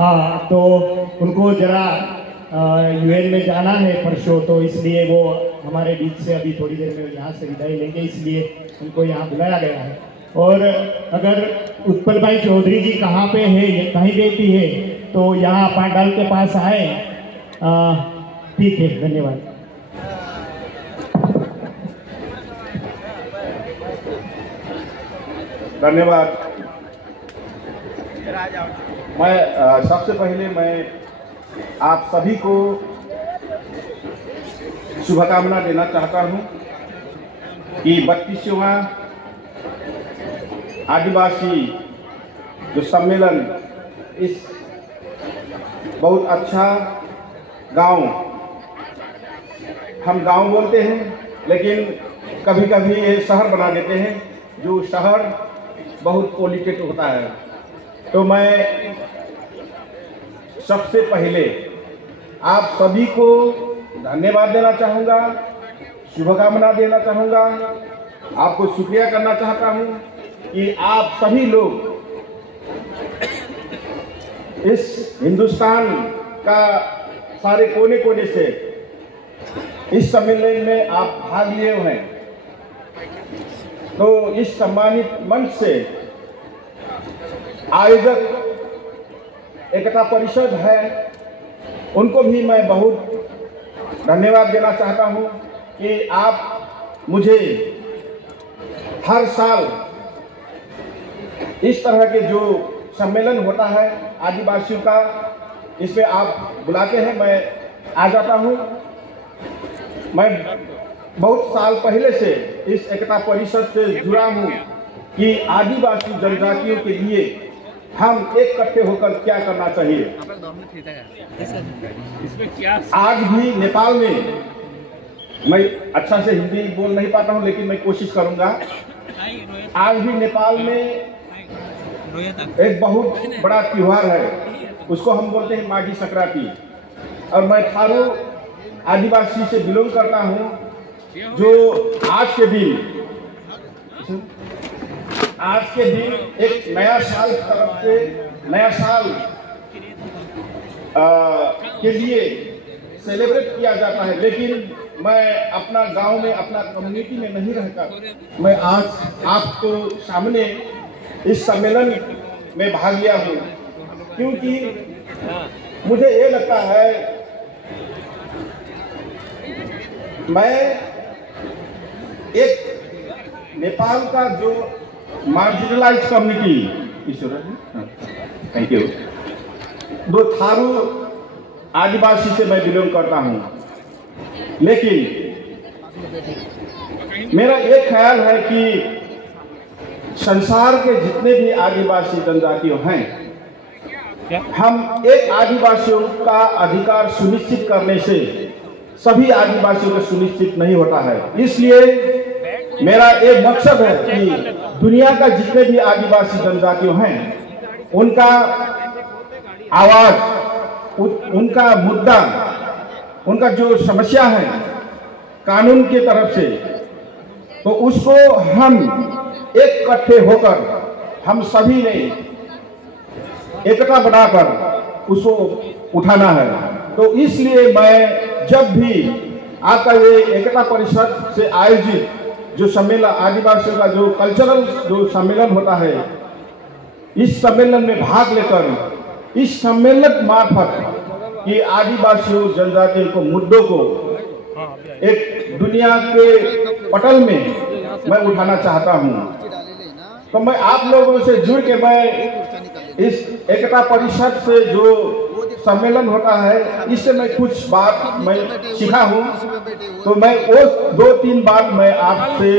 हाँ, तो उनको जरा यूएन में जाना है परसों, तो इसलिए वो हमारे बीच से अभी थोड़ी देर में यहाँ से विदाई लेंगे, इसलिए उनको यहाँ बुलाया गया है। और अगर उत्पल भाई चौधरी जी कहाँ पे है, कहीं बेटी है, तो यहाँ पांडाल के पास आए। ठीक है, धन्यवाद। धन्यवाद। मैं सबसे पहले मैं आप सभी को शुभकामना देना चाहता हूं कि 32वां आदिवासी जो सम्मेलन, इस बहुत अच्छा गांव, हम गांव बोलते हैं लेकिन कभी कभी ये शहर बना देते हैं, जो शहर बहुत पॉल्यूटेड होता है। तो मैं सबसे पहले आप सभी को धन्यवाद देना चाहूँगा, शुभकामना देना चाहूँगा, आपको शुक्रिया करना चाहता हूँ कि आप सभी लोग इस हिंदुस्तान का सारे कोने कोने से इस सम्मेलन में आप भाग लिए हैं। तो इस सम्मानित मंच से आयोजक एकता परिषद है, उनको भी मैं बहुत धन्यवाद देना चाहता हूं कि आप मुझे हर साल इस तरह के जो सम्मेलन होता है आदिवासियों का, इसमें आप बुलाते हैं, मैं आ जाता हूं। मैं बहुत साल पहले से इस एकता परिषद से जुड़ा हूं कि आदिवासी जनजातियों के लिए हम एक इकट्ठे होकर क्या करना चाहिए। आज भी नेपाल में, मैं अच्छा से हिंदी बोल नहीं पाता हूं लेकिन मैं कोशिश करूंगा। आज भी नेपाल में एक बहुत बड़ा त्योहार है, उसको हम बोलते हैं माघी संक्रांति। और मैं थारू आदिवासी से बिलोंग करता हूं, जो आज के दिन एक नया साल की तरफ से, नया साल के लिए सेलिब्रेट किया जाता है। लेकिन मैं अपना गांव में, अपना कम्युनिटी में नहीं रहकर मैं आज आपको सामने इस सम्मेलन में भाग लिया हूँ, क्योंकि मुझे ये लगता है मैं एक नेपाल का जो मार्जिनलाइज कम्युनिटी, थैंक यू, दो थारू आदिवासी से मैं बिलोंग करता हूं। लेकिन मेरा एक ख्याल है कि संसार के जितने भी आदिवासी जनजातियों हैं, हम एक आदिवासियों का अधिकार सुनिश्चित करने से सभी आदिवासियों को सुनिश्चित नहीं होता है। इसलिए मेरा एक मकसद है कि दुनिया का जितने भी आदिवासी जनजातियों हैं, उनका आवाज, उनका मुद्दा, उनका जो समस्या है कानून की तरफ से, तो उसको हम एक इकट्ठे होकर, हम सभी ने एकता बनाकर उसको उठाना है। तो इसलिए मैं जब भी आपका ये एकता परिषद से आयोजित जो सम्मेलन, आदिवासियों का जो कल्चरल जो सम्मेलन होता है, इस सम्मेलन में भाग लेकर इस सम्मेलन मार्फत ये आदिवासियों जनजातियों को मुद्दों को एक दुनिया के पटल में मैं उठाना चाहता हूं। तो मैं आप लोगों से जुड़ के मैं इस एकता परिषद से जो सम्मेलन होता है, इससे मैं कुछ बात मैं सीखा हूँ। तो मैं वो 2-3 बात मैं आपसे,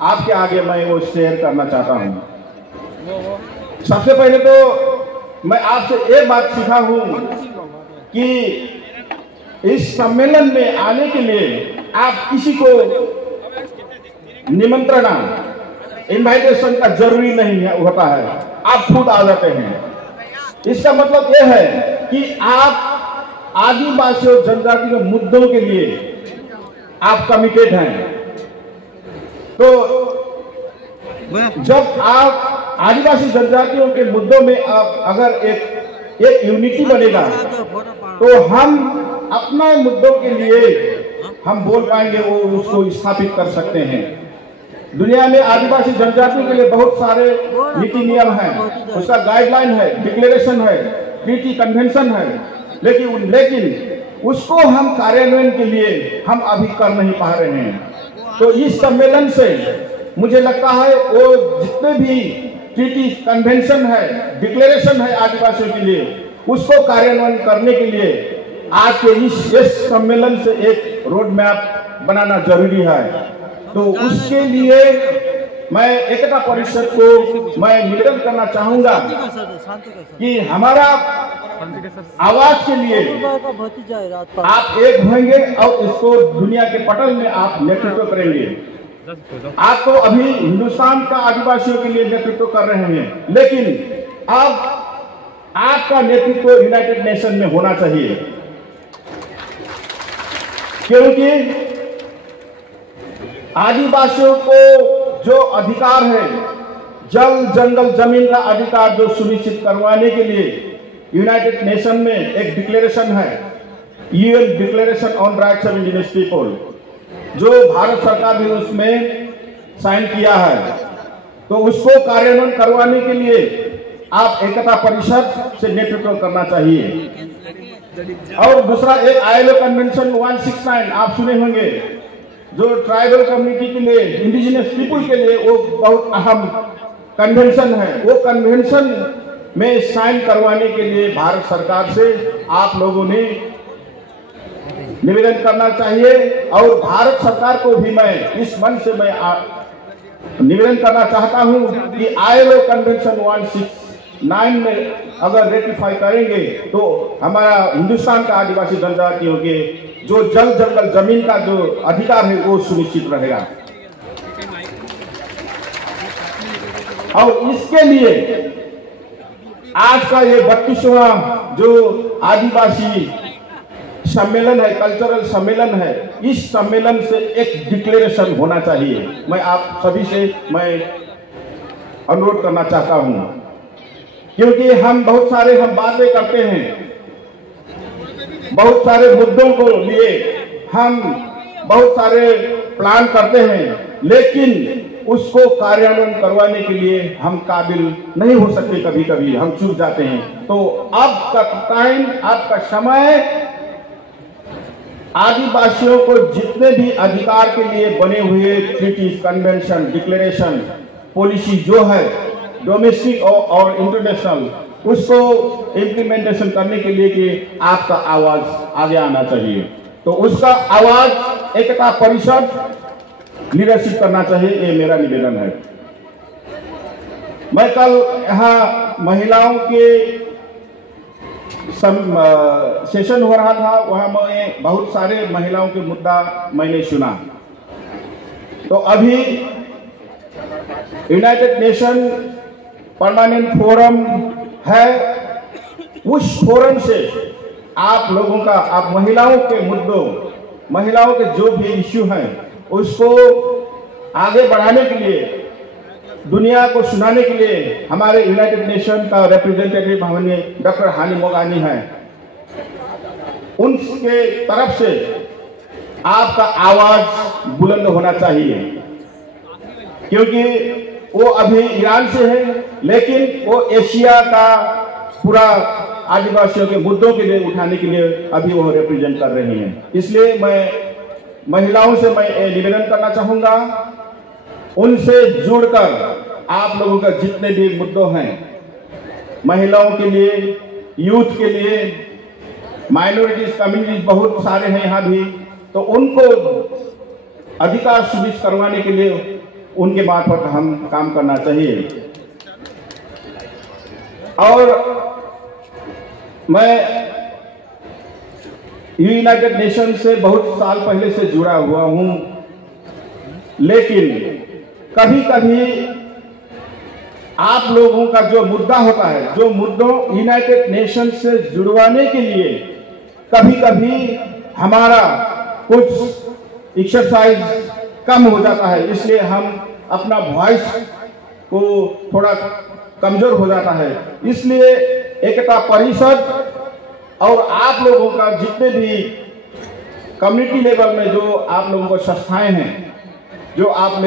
आपके आगे मैं वो शेयर करना चाहता हूँ। सबसे पहले तो मैं आपसे एक बात सीखा हूँ कि इस सम्मेलन में आने के लिए आप किसी को निमंत्रण, इनवाइटेशन का जरूरी नहीं है होता है, आप खुद आ जाते हैं। इसका मतलब यह है कि आप आदिवासियों जनजाति के मुद्दों के लिए आप कमिटेड हैं। तो जब आप आदिवासी जनजातियों के मुद्दों में आप अगर एक एक यूनिटी बनेगा तो हम अपना मुद्दों के लिए हम बोल पाएंगे, वो उसको स्थापित कर सकते हैं। दुनिया में आदिवासी जनजाति के लिए बहुत सारे नीति नियम हैं, उसका गाइडलाइन है, डिक्लेरेशन है, ट्रीटी कन्वेंशन है, लेकिन उसको हम कार्यान्वयन के लिए हम अभी कर नहीं पा रहे हैं। तो इस सम्मेलन से मुझे लगता है वो जितने भी ट्रीटी कन्वेंशन है, डिक्लेरेशन है आदिवासियों के लिए, उसको कार्यान्वयन करने के लिए आज के इस सम्मेलन से एक रोड मैप बनाना जरूरी है। तो उसके लिए मैं एकता परिषद को मैं निवेदन करना चाहूंगा कि हमारा आवाज के लिए आप एक होंगे और इसको दुनिया के पटल में आप नेतृत्व करेंगे। आप तो अभी हिंदुस्तान का आदिवासियों के लिए नेतृत्व कर रहे हैं, लेकिन अब आपका नेतृत्व यूनाइटेड नेशन में होना चाहिए, क्योंकि आदिवासियों को जो अधिकार है, जल जंगल जमीन का अधिकार जो सुनिश्चित करवाने के लिए यूनाइटेड नेशन में एक डिक्लेरेशन है, UN declaration on rights of indigenous people, जो भारत सरकार भी उसमें साइन किया है। तो उसको कार्यान्वयन करवाने के लिए आप एकता परिषद से नेतृत्व करना चाहिए। और दूसरा एक ILO कन्वेंशन 169 आप सुने होंगे, जो ट्राइबल कम्युनिटी के लिए, इंडिजिनस पीपल के लिए वो बहुत अहम कन्वेंशन है। वो कन्वेंशन में साइन करवाने के लिए भारत सरकार से आप लोगों ने निवेदन करना चाहिए। और भारत सरकार को भी मैं इस मन से मैं निवेदन करना चाहता हूं कि ILO कन्वेंशन 169 में अगर रेटिफाई करेंगे तो हमारा हिंदुस्तान का आदिवासी जनजातियों के जो जल जंगल जमीन का जो अधिकार है वो सुनिश्चित रहेगा। और इसके लिए आज का ये 32वां जो आदिवासी सम्मेलन है, कल्चरल सम्मेलन है, इस सम्मेलन से एक डिक्लेरेशन होना चाहिए। मैं आप सभी से मैं अनुरोध करना चाहता हूं, क्योंकि हम बहुत सारे बातें करते हैं, बहुत सारे मुद्दों को लिए हम बहुत सारे प्लान करते हैं, लेकिन उसको कार्यान्वयन करवाने के लिए हम काबिल नहीं हो सकते, कभी कभी हम चूक जाते हैं। तो अब का टाइम, अब का समय आदिवासियों को जितने भी अधिकार के लिए बने हुए ट्रीटीज, कन्वेंशन, डिक्लेरेशन, पॉलिसी जो है डोमेस्टिक और इंटरनेशनल, उसको इम्प्लीमेंटेशन करने के लिए कि आपका आवाज आगे आना चाहिए। तो उसका आवाज एकता परिषद लीडरशिप करना चाहिए, ये मेरा निवेदन है। मैं कल यहाँ महिलाओं के सेशन हो रहा था, वहां मैं बहुत सारे महिलाओं के मुद्दा मैंने सुना। तो अभी यूनाइटेड नेशन परमानेंट फोरम है, उस फोरम से आप लोगों का, आप महिलाओं के मुद्दों, महिलाओं के जो भी इश्यू हैं उसको आगे बढ़ाने के लिए, दुनिया को सुनाने के लिए हमारे यूनाइटेड नेशन का रिप्रेजेंटेटिव हमारे डॉक्टर हानी मोगानी है, उनके तरफ से आपका आवाज बुलंद होना चाहिए, क्योंकि वो अभी ईरान से है, लेकिन वो एशिया का पूरा आदिवासियों के मुद्दों के लिए उठाने के लिए अभी वो रिप्रेजेंट कर रही हैं। इसलिए मैं महिलाओं से मैं निवेदन करना चाहूंगा, उनसे जुड़कर आप लोगों का जितने भी मुद्दों हैं, महिलाओं के लिए, यूथ के लिए, माइनॉरिटीज कम्युनिटीज बहुत सारे हैं यहाँ भी, तो उनको अधिकार सुनिश्चित करवाने के लिए उनके मार्फत हम काम करना चाहिए। और मैं यूनाइटेड नेशन से बहुत साल पहले से जुड़ा हुआ हूं, लेकिन कभी कभी आप लोगों का जो मुद्दा होता है, जो मुद्दों यूनाइटेड नेशन से जुड़वाने के लिए कभी कभी हमारा कुछ एक्सरसाइज कम हो जाता है, इसलिए हम अपना वॉइस को थोड़ा कमजोर हो जाता है। इसलिए एकता परिषद और आप लोगों का जितने भी कम्युनिटी लेवल में जो आप लोगों को संस्थाएं हैं जो आप